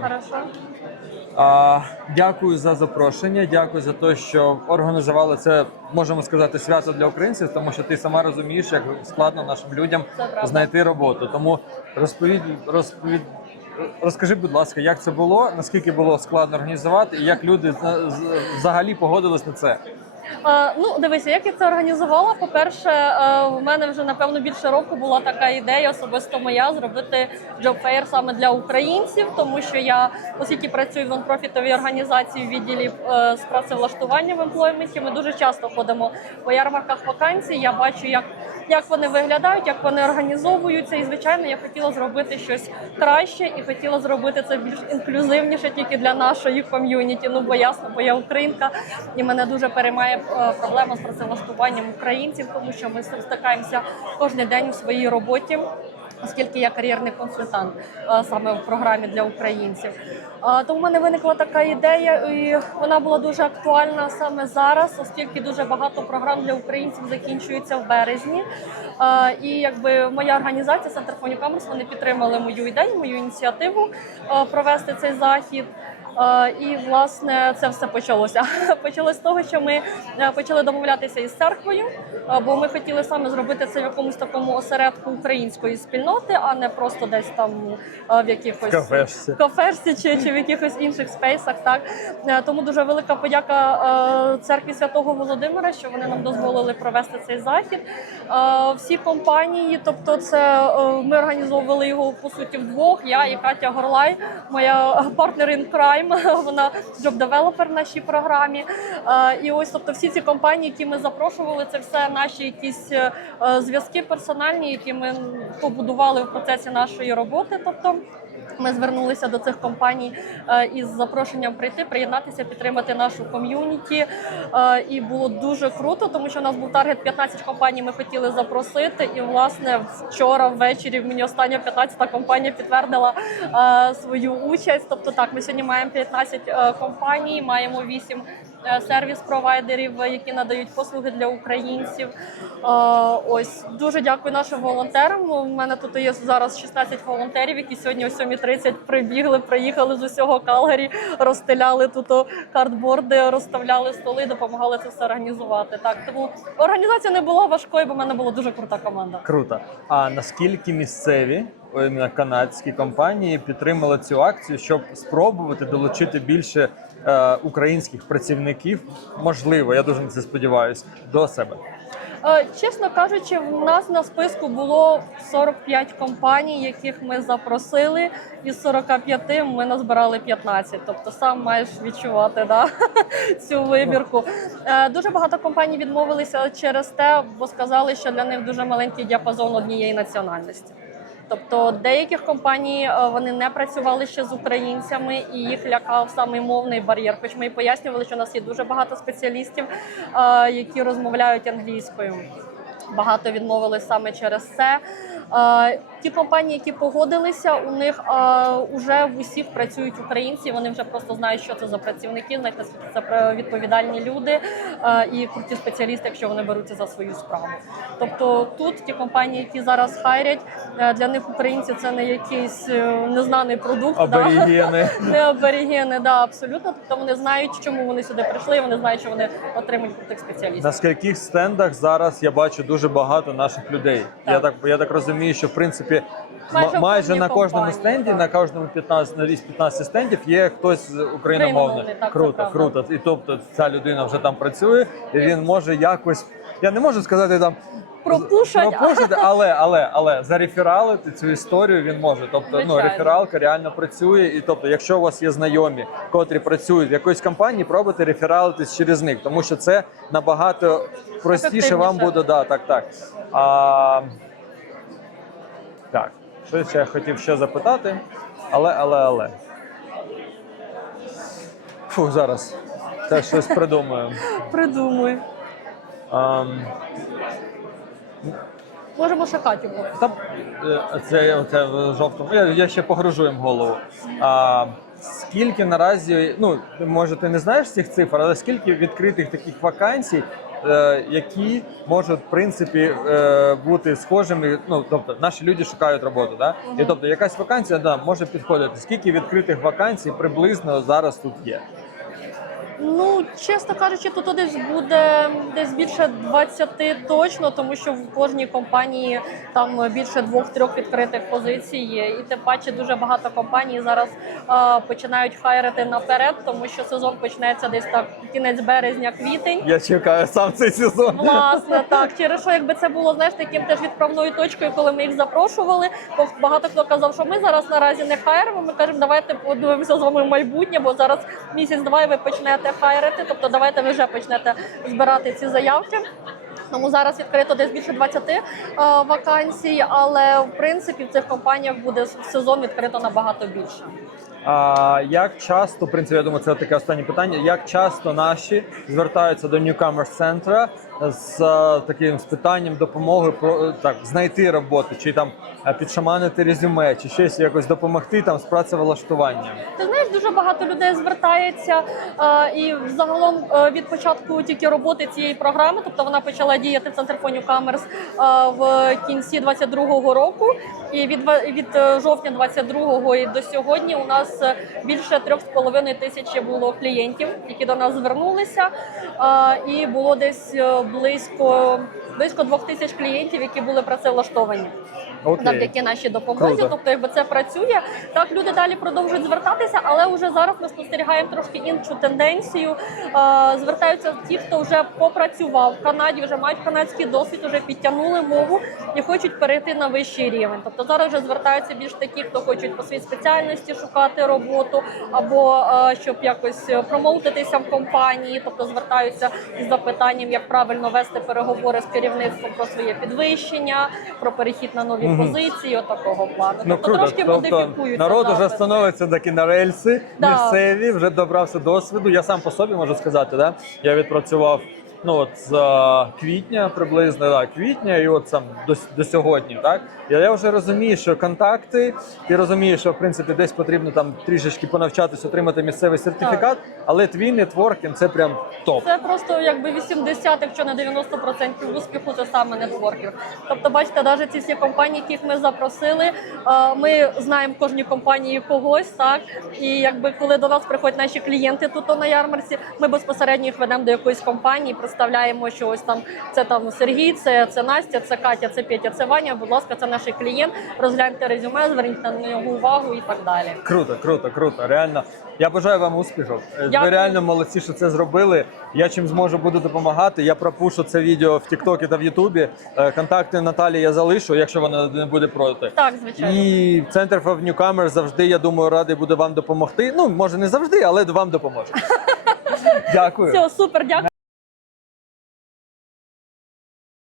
Хорошо. А, дякую за запрошення. Дякую за те, що організували це, можемо сказати, свято для українців, тому що ти сама розумієш, як складно нашим людям знайти роботу. Тому розповідь, розповідь. Розкажи, будь ласка, як це було, наскільки було складно організувати, і як люди взагалі погодились на це? Е, ну, дивися, як я це організувала. По-перше, е, в мене вже напевно більше року була така ідея, особисто моя, зробити джобфейр саме для українців, тому що я, оскільки працюю в нонпрофітовій організації в відділі е, з працевлаштування в емплойменті, ми дуже часто ходимо по ярмарках вакансій. Я бачу, як, як вони виглядають, як вони організовуються. І звичайно, я хотіла зробити щось краще і хотіла зробити це більш інклюзивніше тільки для нашої ком'юніті. Ну бо ясно, бо я українка, і мене дуже переймає е, проблема з працевлаштуванням українців, тому що ми стикаємося кожен день у своїй роботі. Оскільки я кар'єрний консультант е, саме в програмі для українців, Е, то в мене виникла така ідея, і вона була дуже актуальна саме зараз, оскільки дуже багато програм для українців закінчуються в березні. І якби моя організація Центр Фоні вони підтримали мою ідею, мою ініціативу е, провести цей захід. Е, І власне це все почалося. Почалося з того, що ми е, почали домовлятися із церквою, е, бо ми хотіли саме зробити це в якомусь такому осередку української спільноти, а не просто десь там в якихось Кафешці. кафешці чи, чи в якихось інших спейсах. Так тому дуже велика подяка церкві Святого Володимира, що вони нам дозволили провести цей захід. Всі компанії, тобто, це ми організовували його по суті вдвох. Я і Катя Горлай, моя партнер in crime, вона джоб-девелопер в нашій програмі. Е, І ось, тобто, всі ці компанії, які ми запрошували, це все наші якісь е, е, зв'язки персональні, які ми побудували в процесі нашої роботи. Тобто. Ми звернулися до цих компаній е, із запрошенням прийти, приєднатися, підтримати нашу ком'юніті. Е, І було дуже круто, тому що у нас був таргет 15 компаній. Ми хотіли запросити. І власне вчора ввечері мені остання 15-та компанія підтвердила е, свою участь. Тобто, так, ми сьогодні маємо 15 е, компаній, маємо 8 е, сервіс-провайдерів, які надають послуги для українців. Е, Ось дуже дякую нашим волонтерам. У мене тут є зараз 16 волонтерів, які сьогодні о 7.30 прибігли, приїхали з усього Калгарі, розстеляли тут картборди, розставляли столи, допомагали це все організувати. Так тому організація не була важкою, бо в мене була дуже крута команда. Круто. А наскільки місцеві канадські компанії підтримали цю акцію, щоб спробувати долучити більше е, українських працівників? Можливо, я дуже на це сподіваюся, до себе. Е, Чесно кажучи, в нас на списку було 45 компаній, яких ми запросили. Із 45 ми назбирали 15. Тобто сам маєш відчувати да, цю вибірку. Е, Дуже багато компаній відмовилися через те, бо сказали, що для них дуже маленький діапазон однієї національності. Тобто деяких компаній е, вони не працювали ще з українцями і їх лякав саме мовний бар'єр. Хоч ми і пояснювали, що у нас є дуже багато спеціалістів, е, які розмовляють англійською. Багато відмовили саме через це. Е, Ті компанії, які погодилися, у них вже в усіх працюють українці. Вони вже просто знають, що це за працівники, знають, наскільки це відповідальні люди е, і круті спеціалісти, якщо вони беруться за свою справу. Тобто тут ті компанії, які зараз хайрять, е, для них українці це не якийсь е, незнаний продукт. да. Не аборігени, да, абсолютно. Тобто вони знають, чому вони сюди прийшли. Вони знають, що вони отримують крутих спеціалістів. На скільких стендах зараз я бачу дуже багато наших людей. Так. Я так я так розумію, що в принципі Майже майже на кожному компанії, стенді, так. на кожному 15, на різь 15 стендів є хтось україномовний. Так, круто, круто. І тобто ця людина вже там працює, і він може якось. Я не можу сказати там. Пропушать, пропушити, але але але зарефералити цю історію він може. Тобто, ну рефералка реально працює. І тобто, якщо у вас є знайомі, котрі працюють в якоїсь компанії, пробуйте рефералитись через них, тому що це набагато простіше вам буде. Да, так, так. А, так, щось я хотів ще запитати, але, але, але. Фу, зараз. Теж щось придумаю. придумуй. Ам, Можемо шукати. Там е, це, це в жовтому. Я, я ще погружу їм голову. А, скільки наразі, ну може, ти не знаєш цих цифр, але скільки відкритих таких вакансій які можуть в принципі е, бути схожими. Ну тобто, наші люди шукають роботу, да? і тобто якась вакансія да, може підходити. Скільки відкритих вакансій приблизно зараз тут є? Ну, чесно кажучи, тут десь буде десь більше 20 точно, тому що в кожній компанії там більше двох-трьох відкритих позицій є. І тим паче дуже багато компаній зараз е, починають хайрити наперед, тому що сезон почнеться десь так кінець березня, квітень. Я чекаю сам цей сезон. Власне, так через що, якби це було знаєш таким теж відправною точкою, коли ми їх запрошували. Бо багато хто казав, що ми зараз наразі не хайримо. Ми кажемо, давайте подивимося з вами в майбутнє, бо зараз місяць-два і ви почнете хайрити. Тобто, давайте ви вже почнете збирати ці заявки. Тому зараз відкрито десь більше 20 е, вакансій, але в принципі в цих компаніях буде в сезон відкрито набагато більше. А як часто, в принципі, я думаю, це таке останнє питання. Як часто наші звертаються до Newcomers Center з е, таким з питанням допомоги про е, так знайти роботу, чи там підшаманити резюме, чи щось якось допомогти там з працевлаштуванням? Ти знаєш, дуже багато людей звертається е, і загалом е, від початку тільки роботи цієї програми, тобто вона почала діяти в Центр Фоню Камерс в кінці 22-го року. І від від е, жовтня 22-го і до сьогодні у нас більше трьох з половиною тисячі було клієнтів, які до нас звернулися. І було десь близько близько двох тисяч клієнтів, які були працевлаштовані Окей. завдяки нашій допомозі. Круто. Тобто, якби це працює, так люди далі продовжують звертатися, але вже зараз ми спостерігаємо трошки іншу тенденцію. Е, Звертаються ті, хто вже попрацював в Канаді, вже мають канадський досвід, вже підтягнули мову і хочуть перейти на вищий рівень. Тобто зараз вже звертаються більш такі, хто хочуть по своїй спеціальності шукати роботу, або е, щоб якось промоутитися в компанії, тобто звертаються із запитанням, як правильно вести переговори з керівництвом про своє підвищення, про перехід на нові Мгм. позиції, отакого плану. Ну тобто круто, трошки тобто модифікуються. народ уже становиться таки на рельси Да. місцеві, вже добрався досвіду. Я сам по собі можу сказати, да? я відпрацював ну от з е, квітня приблизно да, квітня, і от сам до, до сьогодні. Так я, я вже розумію, що контакти, ти розумієш, що в принципі десь потрібно там трішечки понавчатись, отримати місцевий сертифікат, але твій нетворкінг це прям топ. Це просто якби 80, якщо не 90% успіху, це саме нетворкінг. Тобто, бачите, навіть ці всі компанії, яких ми запросили, е, ми знаємо в кожній компанії когось, так і якби коли до нас приходять наші клієнти тут на ярмарці, ми безпосередньо їх ведемо до якоїсь компанії, представляємо, що ось там це там Сергій, це, це Настя, це Катя, це Петя, це Ваня. Будь ласка, це наш клієнт. Розгляньте резюме, зверніть на нього увагу і так далі. Круто, круто, круто. Реально. Я бажаю вам успіхів. Е, Ви реально молодці, що це зробили. Я чим зможу буду допомагати. Я пропушу це відео в Тіктокі та в Ютубі. Е, Контакти Наталі я залишу, якщо вона не буде проти. Так, звичайно. І Центр for Newcomers завжди, я думаю, радий буде вам допомогти. Ну, може, не завжди, але вам допоможе. Дякую. Все, супер, дякую.